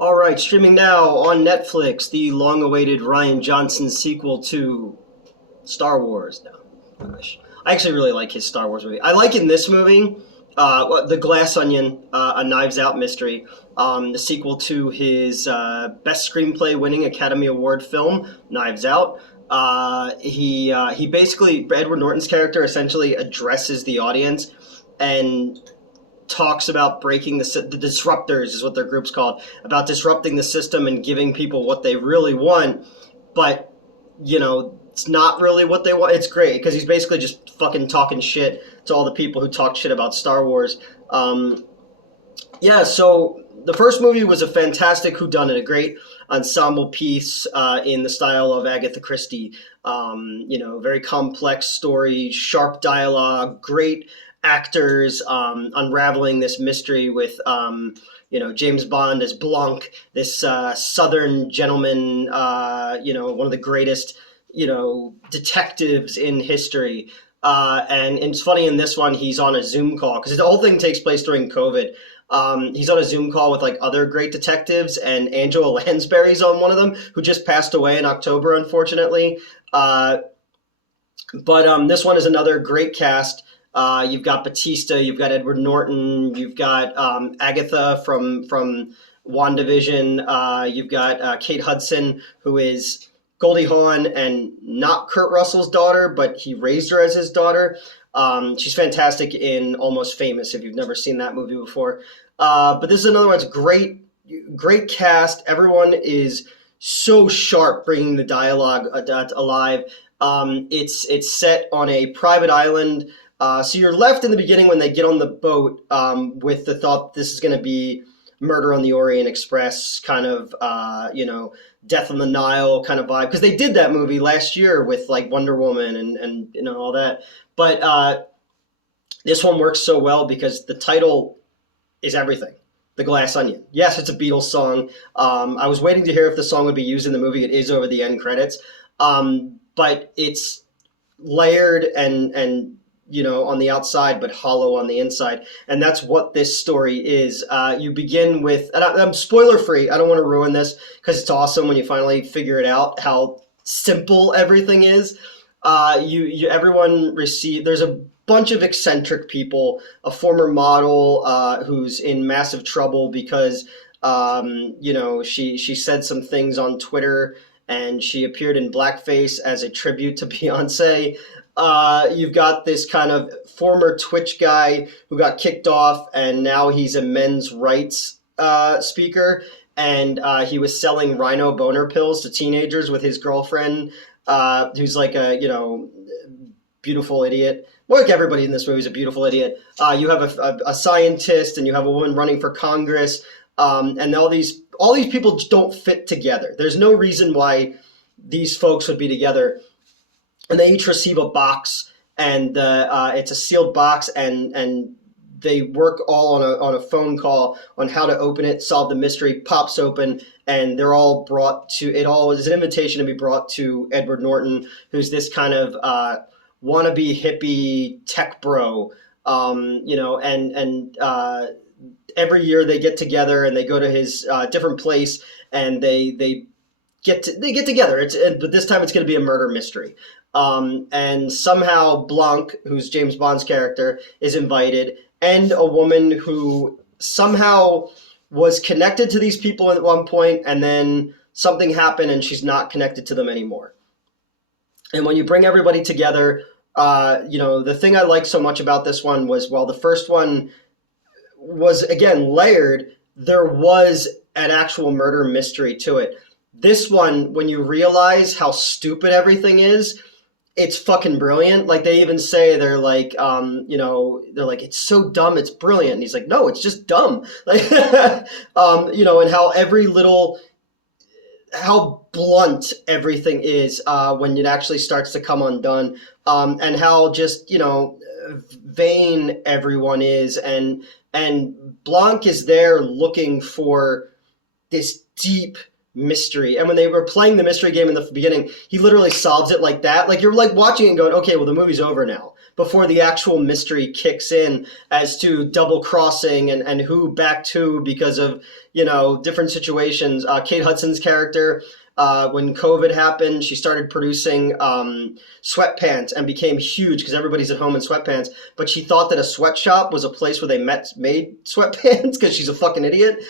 All right, streaming now on Netflix, the long-awaited Ryan Johnson sequel to Star Wars. No, I actually really like his Star Wars movie. I like in this movie, The Glass Onion, a Knives Out mystery, the sequel to his best screenplay winning Academy Award film, Knives Out. He basically Edward Norton's character essentially addresses the audience and talks about breaking the disruptors is what their group's called, about disrupting the system and giving people what they really want, but it's not really what they want. It's great because he's basically just fucking talking shit to all the people who talk shit about Star Wars. Yeah, so the first movie was a fantastic whodunit, a great ensemble piece in the style of Agatha Christie. Very complex story, sharp dialogue, great actors unraveling this mystery with James Bond as Blanc, this Southern gentleman, one of the greatest detectives in history. And it's funny in this one, he's on a Zoom call because the whole thing takes place during COVID. He's on a Zoom call with like other great detectives, and Angela Lansbury's on one of them, who just passed away in October, unfortunately. But this one is another great cast. You've got Batista, you've got Edward Norton, you've got Agatha from WandaVision, you've got Kate Hudson, who is Goldie Hawn and not Kurt Russell's daughter, but he raised her as his daughter. She's fantastic in Almost Famous, if you've never seen that movie before. But this is another one. It's great cast. Everyone is so sharp, bringing the dialogue alive. It's set on a private island. So you're left in the beginning when they get on the boat with the thought this is going to be Murder on the Orient Express, kind of, Death on the Nile kind of vibe. Because they did that movie last year with like Wonder Woman and all that. But this one works so well because the title is everything. The Glass Onion. Yes, it's a Beatles song. I was waiting to hear if the song would be used in the movie. It is over the end credits. But it's layered and on the outside, but hollow on the inside. And that's what this story is. You begin with, and I'm spoiler free. I don't want to ruin this because it's awesome when you finally figure it out how simple everything is. Everyone there's a bunch of eccentric people, a former model who's in massive trouble because, she said some things on Twitter and she appeared in blackface as a tribute to Beyonce. You've got this kind of former Twitch guy who got kicked off, and now he's a men's rights speaker, and he was selling rhino boner pills to teenagers with his girlfriend, who's like a beautiful idiot. Well, like everybody in this movie is a beautiful idiot. You have a scientist, and you have a woman running for Congress, and all these people don't fit together. There's no reason why these folks would be together. And they each receive a box, and it's a sealed box, and they work all on a phone call on how to open it, solve the mystery. Pops open, and they're all brought to it. All is an invitation to be brought to Edward Norton, who's this kind of wannabe hippie tech bro, every year they get together and they go to his different place, and they get together. But this time it's going to be a murder mystery. And somehow Blanc, who's James Bond's character, is invited, and a woman who somehow was connected to these people at one point, and then something happened and she's not connected to them anymore. And when you bring everybody together, the thing I like so much about this one was, while the first one was, again, layered, there was an actual murder mystery to it. This one, when you realize how stupid everything is, it's fucking brilliant. Like, they even say, they're like, it's so dumb, it's brilliant. And he's like, no, it's just dumb. Like, and how blunt everything is when it actually starts to come undone, and how just, vain everyone is. And Blanc is there looking for this deep mystery. And when they were playing the mystery game in the beginning, he literally solves it like that. Like, you're like watching it and going, okay, well, the movie's over now. before the actual mystery kicks in as to double crossing and who backed who because of, different situations. Kate Hudson's character, when COVID happened, she started producing sweatpants and became huge because everybody's at home in sweatpants. But she thought that a sweatshop was a place where they made sweatpants because she's a fucking idiot.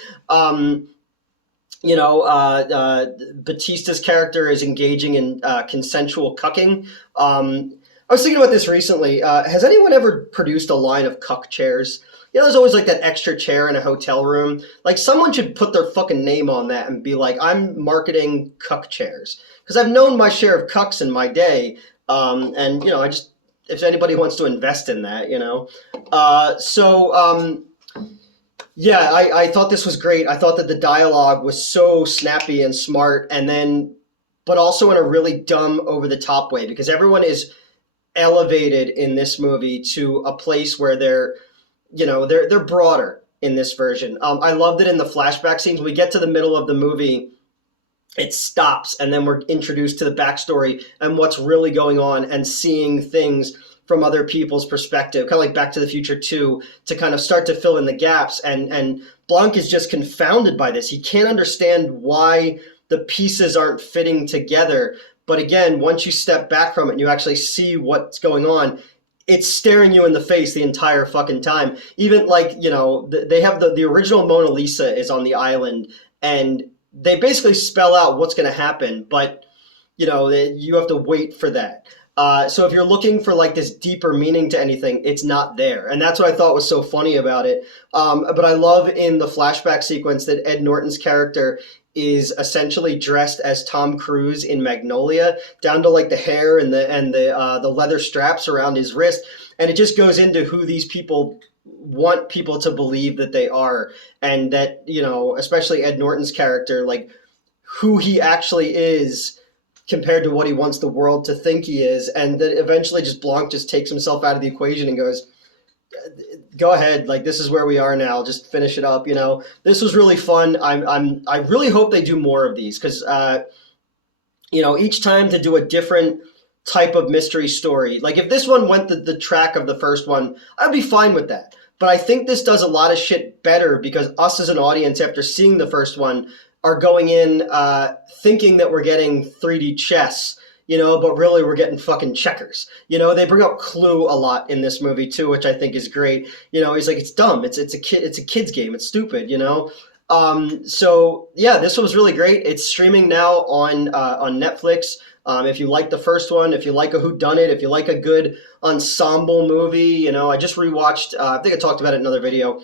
Batista's character is engaging in consensual cucking. I was thinking about this recently. Has anyone ever produced a line of cuck chairs? There's always like that extra chair in a hotel room. Like someone should put their fucking name on that and be like, I'm marketing cuck chairs. Because I've known my share of cucks in my day. I just, if anybody wants to invest in that, Yeah, I thought this was great. I thought that the dialogue was so snappy and smart, but also in a really dumb, over the top way, because everyone is elevated in this movie to a place where they're broader in this version. I loved it in the flashback scenes. When we get to the middle of the movie, it stops, and then we're introduced to the backstory and what's really going on, and seeing things from other people's perspective, kind of like Back to the Future 2, to kind of start to fill in the gaps. And Blanc is just confounded by this. He can't understand why the pieces aren't fitting together. But again, once you step back from it and you actually see what's going on, it's staring you in the face the entire fucking time. Even they have the original Mona Lisa is on the island, and they basically spell out what's going to happen, but you have to wait for that. So if you're looking for like this deeper meaning to anything, it's not there. And that's what I thought was so funny about it. But I love in the flashback sequence that Ed Norton's character is essentially dressed as Tom Cruise in Magnolia, down to like the hair and the leather straps around his wrist. And it just goes into who these people want people to believe that they are. And that, especially Ed Norton's character, like who he actually is compared to what he wants the world to think he is. And then eventually just Blanc just takes himself out of the equation and goes, go ahead, like this is where we are now, just finish it up. This was really fun. I really hope they do more of these, because each time to do a different type of mystery story. Like if this one went the track of the first one, I'd be fine with that. But I think this does a lot of shit better, because us as an audience, after seeing the first one, are going in thinking that we're getting 3D chess, but really we're getting fucking checkers. They bring up Clue a lot in this movie too, which I think is great. He's like, it's dumb, it's a kid's game, it's stupid. So yeah, this was really great. It's streaming now on Netflix. If you like the first one, if you like a whodunit, if you like a good ensemble movie, I just rewatched. I think I talked about it in another video.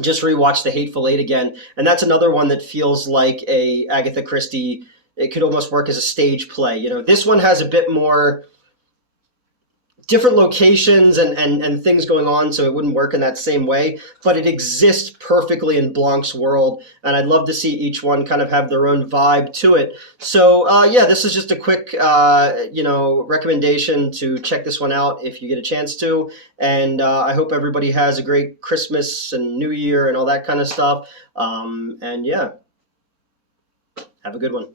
Just rewatched The Hateful Eight again, and that's another one that feels like a Agatha Christie. It could almost work as a stage play. This one has a bit more different locations and things going on, so it wouldn't work in that same way, but it exists perfectly in Blanc's world, and I'd love to see each one kind of have their own vibe to it. So yeah, this is just a quick recommendation to check this one out if you get a chance to, and I hope everybody has a great Christmas and New Year and all that kind of stuff, and yeah, have a good one.